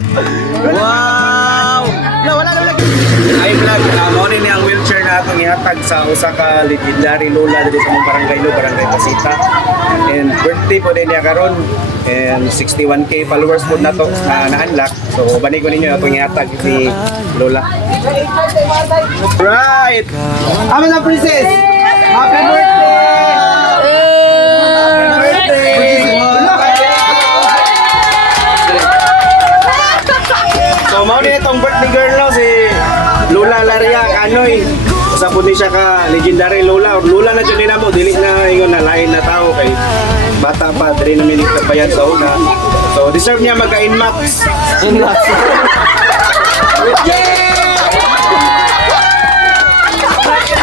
Wow! No, wala na lagi. Ay vlog, mo rin ang wheelchair na atong ihatag sa usa ka legendary lola dito sa mong barangay Lo, barangay Pasita. And birthday po din niya karon. And 61k followers po na to na na-unlock. So bani ko ninyo atong ihatag si Lola. Right! Amin na princess. Happy birthday! So mao din itong birthday girl no si Lola Laria Canoy. Sa po ni siya ka legendary Lola or Lola na jud mo dili na ingon na lain na tao kay bata pa diri na minit pa yan sa una. So deserve niya magka-inmax. Inmax.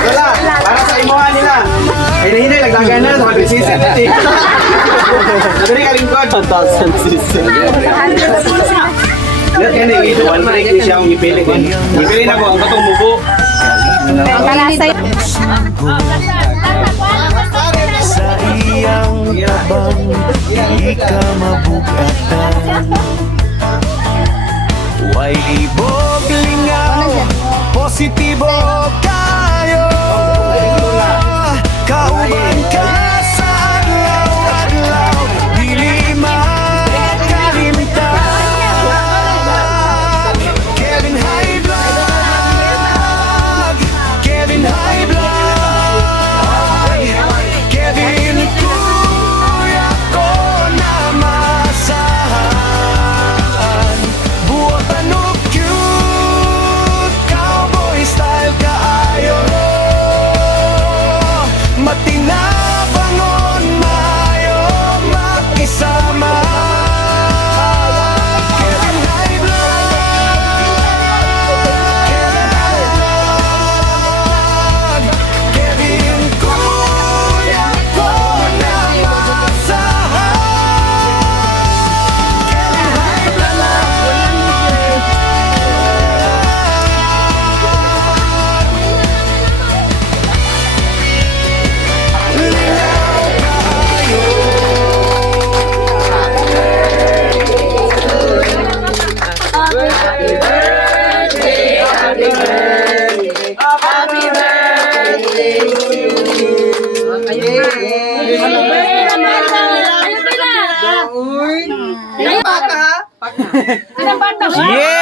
Lola, para sa imuha nila. Ay nahinay nagdagan na 160. Diri ka lingkod 1,000cc. Lahat yan eh, ito one break di siya ang ipili. Ipili na ko, ang katong mubo. Sa iyang yabang, di ka mabugatan. Way ibog lingaw, positibo kayo. Kauban ka sa adlaw-adlaw, dili makalimtan. Kevin High Vlog, Kevin High Vlog, Kevin kuya ko na masahan. Buotan o cute, cowboy style kaayo. Matinabangon mayo makisama. Kevin High Vlog, Kevin kuya ko na masahan. Kevin High Yes!